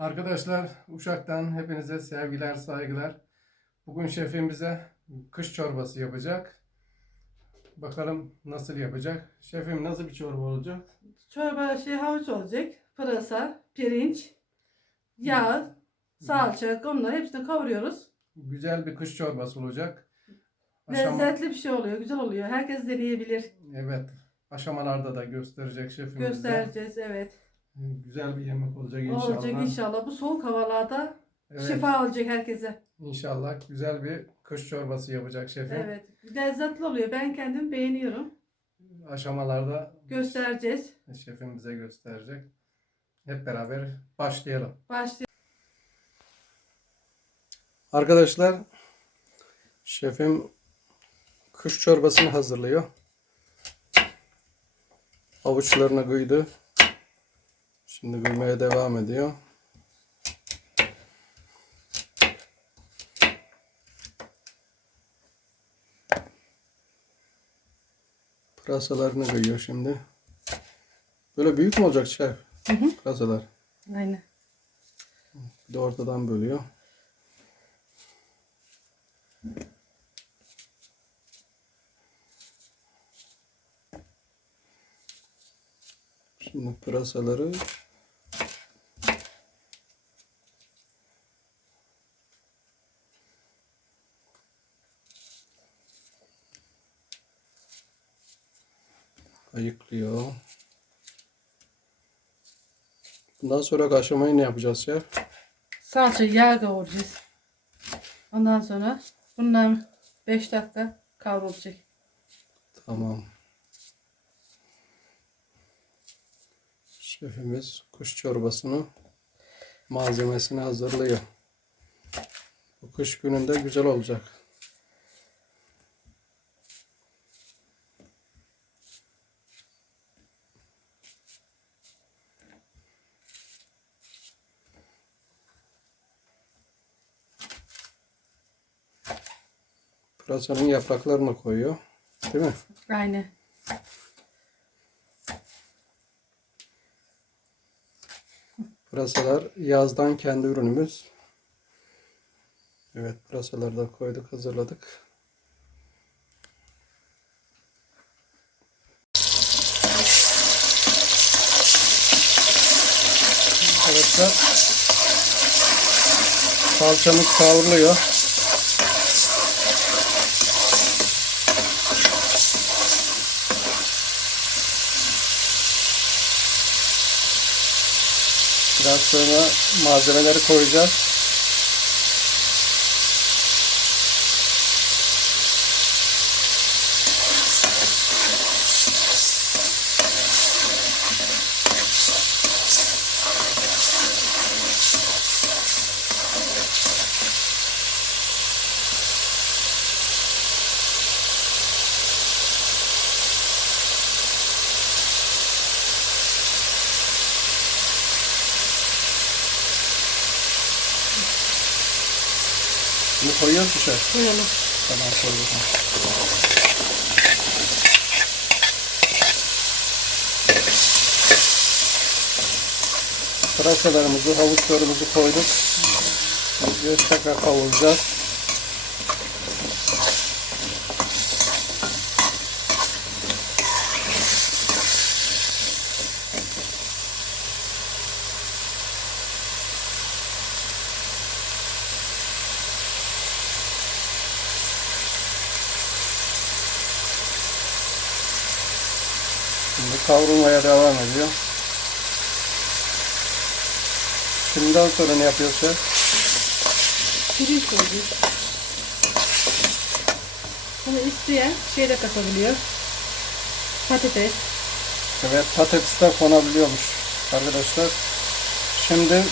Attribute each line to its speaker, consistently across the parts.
Speaker 1: Arkadaşlar Uşak'tan hepinize sevgiler, saygılar. Bugün şefim bize kış çorbası yapacak. Bakalım nasıl yapacak. Şefim nasıl bir çorba olacak?
Speaker 2: Çorba şey havuç olacak. Pırasa, pirinç, yağ, salça, onları hepsini kavuruyoruz.
Speaker 1: Güzel bir kış çorbası olacak. Aşama-
Speaker 2: Lezzetli bir şey oluyor, güzel oluyor. Herkes deneyebilir.
Speaker 1: Evet. Aşamalarda da gösterecek şefimiz.
Speaker 2: Göstereceğiz, evet.
Speaker 1: Güzel bir yemek olacak inşallah.
Speaker 2: Olacak inşallah. Bu soğuk havalarda
Speaker 1: Evet.
Speaker 2: şifa olacak herkese.
Speaker 1: İnşallah güzel bir kış çorbası yapacak şefim.
Speaker 2: Evet. Lezzetli oluyor. Ben kendim beğeniyorum.
Speaker 1: Aşamalarda
Speaker 2: Göstereceğiz.
Speaker 1: şefim bize gösterecek. Hep beraber başlayalım.
Speaker 2: Başlayalım.
Speaker 1: Arkadaşlar şefim kış çorbasını hazırlıyor. Avuçlarına kıydı. Şimdi kıymaya devam ediyor. Pırasalarını kıyıyor şimdi. Böyle büyük mü olacak şef?
Speaker 2: Hı hı.
Speaker 1: Pırasalar.
Speaker 2: Aynen.
Speaker 1: Bir de ortadan bölüyor. Şimdi pırasaları Bundan sonra aşamayı ne yapacağız şef?
Speaker 2: Salça, yağ kavuracağız. Ondan sonra bundan 5 dakika kavrulacak.
Speaker 1: Tamam. Şefimiz kuş çorbasını malzemesini hazırlıyor. Bu kış gününde güzel olacak. Pırasanın yapraklarını koyuyor. Değil mi?
Speaker 2: Aynen.
Speaker 1: Pırasalar yazdan kendi ürünümüz. Evet pırasaları da koyduk hazırladık. Arkadaşlar salçamız kavruluyor. Biraz sonra malzemeleri koyacağız. Koyuyoruz mu şef?
Speaker 2: Koyalım.
Speaker 1: Tamam koy bakalım. Pırasalarımızı, havuçlarımızı koyduk. Şimdi tekrar kavuracağız. Kavrulmaya devam ediyor. Şimdiden sonra ne yapıyoruz şef?
Speaker 2: Pirinç koyacağız. Bunu isteyen şey de katabiliyor. Patates.
Speaker 1: Evet patates de konabiliyormuş arkadaşlar. Şimdi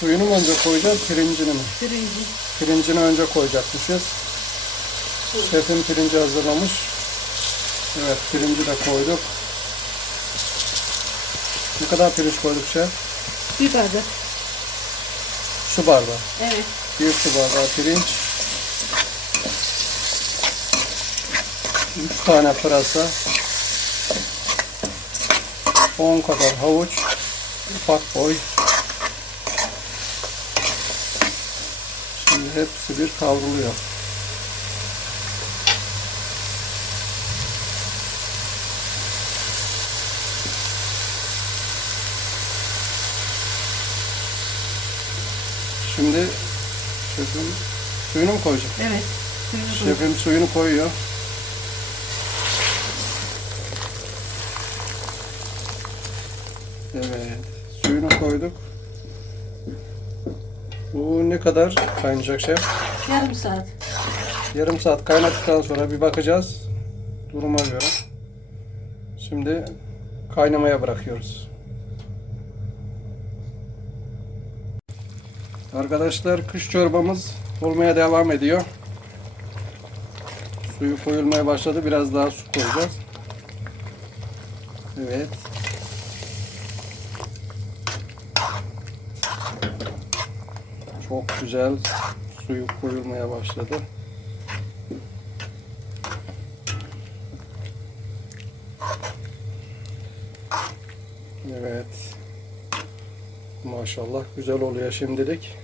Speaker 1: suyunu mu önce koyacağız pirincini mi?
Speaker 2: Pirinci.
Speaker 1: Pirincini önce koyacakmışız. Şefim pirinci hazırlamış. Evet pirinci de koyduk. Ne kadar pirinç koyduk şef?
Speaker 2: Bir bardak.
Speaker 1: Şu bardağı.
Speaker 2: Evet.
Speaker 1: Bir su bardağı pirinç. 3 tane pırasa. 10 kadar havuç. ufak boy. Şimdi hepsi bir kavruluyor. Şimdi şefim suyunu mu koyacak?
Speaker 2: Evet. Suyunu koy.
Speaker 1: Şefim suyunu koyuyor. Evet. Suyunu koyduk. Bu ne kadar kaynayacak şef?
Speaker 2: Yarım saat.
Speaker 1: Yarım saat kaynadıktan sonra bir bakacağız. Duruma göre. Şimdi kaynamaya bırakıyoruz. Arkadaşlar kış çorbamız olmaya devam ediyor. Suyu koyulmaya başladı. Biraz daha su koyacağız. Evet. Çok güzel suyu koyulmaya başladı. Evet. Maşallah güzel oluyor şimdilik.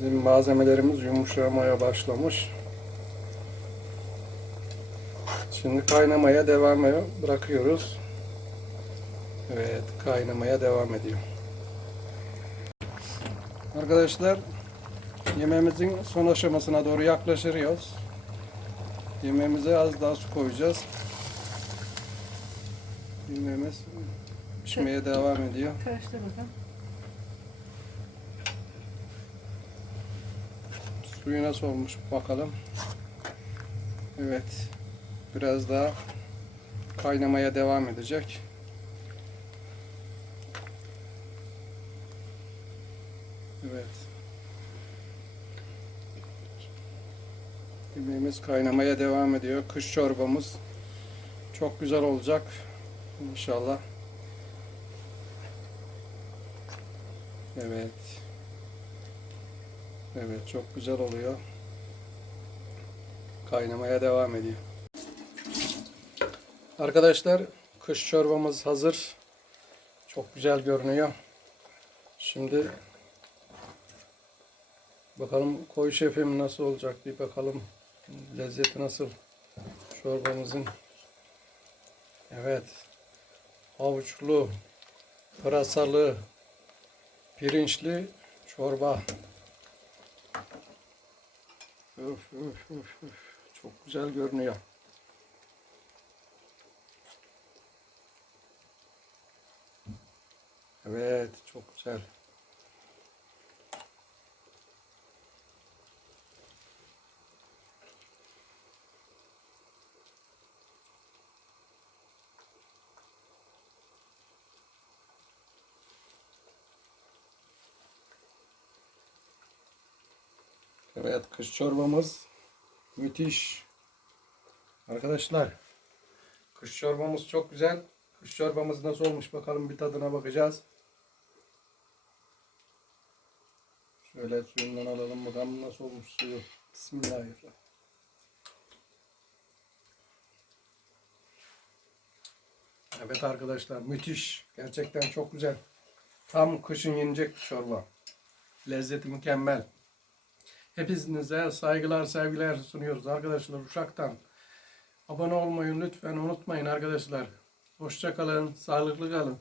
Speaker 1: Bizim malzemelerimiz yumuşamaya başlamış. Şimdi kaynamaya devam bırakıyoruz. Evet, kaynamaya devam ediyor. Arkadaşlar, yemeğimizin son aşamasına doğru yaklaşıyoruz. Yemeğimize az daha su koyacağız. Yemeğimiz pişmeye devam ediyor.
Speaker 2: Karıştır bakalım.
Speaker 1: Suyu nasıl olmuş bakalım. Evet. Biraz daha kaynamaya devam edecek. Evet. Yemeğimiz kaynamaya devam ediyor. Kış çorbamız çok güzel olacak. İnşallah. Evet. Evet çok güzel oluyor. Kaynamaya devam ediyor. Arkadaşlar kış çorbamız hazır. Çok güzel görünüyor. Şimdi bakalım koyu şefim nasıl olacak bir bakalım. Lezzeti nasıl çorbamızın. Evet. Havuçlu, pırasalı, pirinçli çorba. Öf, öf, öf, öf. Çok güzel görünüyor. Evet, çok güzel. Evet, kış çorbamız müthiş. Arkadaşlar, kış çorbamız çok güzel. Kış çorbamız nasıl olmuş bakalım bir tadına bakacağız. Şöyle suyundan alalım bakalım nasıl olmuş suyu. Bismillahirrahmanirrahim. Evet arkadaşlar müthiş. Gerçekten çok güzel. Tam kışın yenecek çorba. Lezzeti mükemmel. Hepinize saygılar, sevgiler sunuyoruz arkadaşlar Uşak'tan. Abone olmayı lütfen unutmayın arkadaşlar. Hoşça kalın, sağlıklı kalın.